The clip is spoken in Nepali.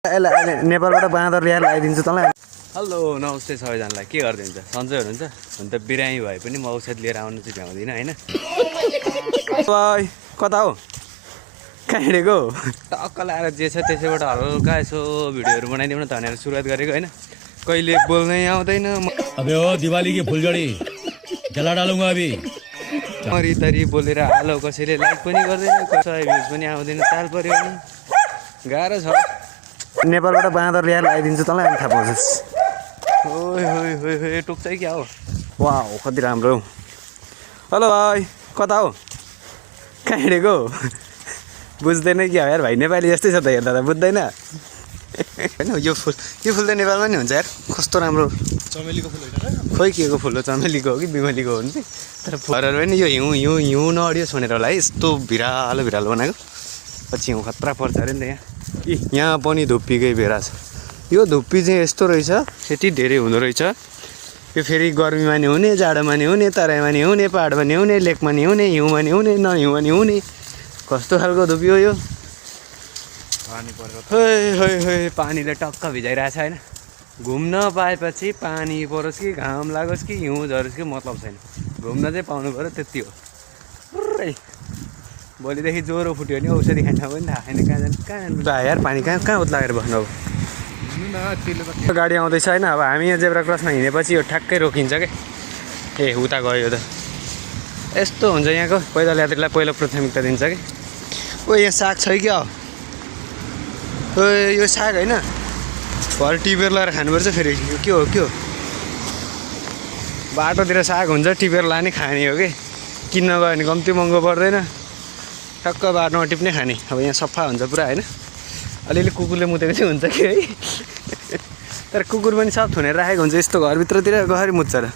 नेपालबाट बाँदर ल्याएर ल्याइदिन्छु तँलाई। हेलो नमस्ते सबैजनालाई। के गर्दै हुन्छ? सन्चै हुनुहुन्छ? हुन त बिरामी भए पनि म औषध लिएर आउनु चाहिँ भ्याउँदिनँ होइन। भाइ कता हो? कहाँ हिँडेको? टक्क लाएर जे छ त्यसैबाट हल्का यसो भिडियोहरू बनाइदिउँ न त भनेर सुरुवात गरेको होइन। कहिले बोल्नै आउँदैन। अबे ओ दिवाली की फुलझडी जला डालूंगा अभी। मरितरी बोलेर हालो, कसैले लाइक पनि गर्दैन, कसैले भ्युज पनि आउँदैन। ताल पर्यो नि गाह्रो छ। नेपालबाट बाँदर ल्याएर ल्याइदिन्छु तँलाई अनि थाहा पाउँछस्। ओइ होइ होइ होइ टोक्छ क्या हो। वाउ कति राम्रो। हेलो भाइ कता हो? कहाँ हिँडेको? बुझ्दैन क्या यार भाइ, नेपाली जस्तै छ त हेर्दा त बुझ्दैन होइन। यो फुल त नेपालमा नि हुन्छ यार। कस्तो राम्रो चमेलीको फुल होइन? खोइ के को फुल हो, चमेलीको हो कि बिमलीको हो नि। तर फुलहरू पनि यो हिउँ नअडियो छोनेर होला है, यस्तो भिरालो बनाएको। पछि हिउँ खतरा पर्छ अरे नि त यहाँ पनि धुप्पीकै बेरा छ। यो धुप्पी चाहिँ यस्तो रहेछ, यति धेरै हुँदो रहेछ। यो फेरि गर्मीमा नि हुने, जाडोमा नि हुने, तराईमा नि हुने, पाहाडमा नि हुने, लेकमा नि हुने, हिउँमा नि हुने, नहिउँमा नि हुने। कस्तो खालको धुप्पी हो यो? पानी परेर खोइ पानीले टक्क भिजाइरहेछ होइन। घुम्न पाएपछि पानी परोस् कि घाम लागोस् कि हिउँ झरोस् कि मतलब छैन, घुम्न चाहिँ पाउनु पऱ्यो, त्यति हो। भोलिदेखि ज्वरो फुट्यो भने औषधि खान्छ पनि थाहा छैन। कहाँ जानु यार, पानी कहाँ लागेर बस्नु। अब गाडी आउँदैछ होइन। अब हामी यहाँ जेब्रा क्रसमा हिँडेपछि यो ठ्याक्कै रोकिन्छ क्या। ए उता गयो त यस्तो हुन्छ यहाँको। पैदल यात्रीलाई पहिलो प्राथमिकता दिन्छ कि। ओ यहाँ साग छ क्या? ओ यो साग होइन, भरे टिपेर लगाएर खानुपर्छ। फेरि यो के हो? बाटोतिर साग हुन्छ, टिपेर लाने खाने हो कि। किन्न गयो भने कम्ती महँगो पर्दैन, ठक्क बाटोमा टिप्ने खाने। अब यहाँ सफा हुन्छ पुरा होइन। अलिअलि कुकुरले मुतेको चाहिँ हुन्छ कि है। तर कुकुर पनि सब थुनेर राखेको हुन्छ, यस्तो घरभित्रतिर गएर मुत्छ र।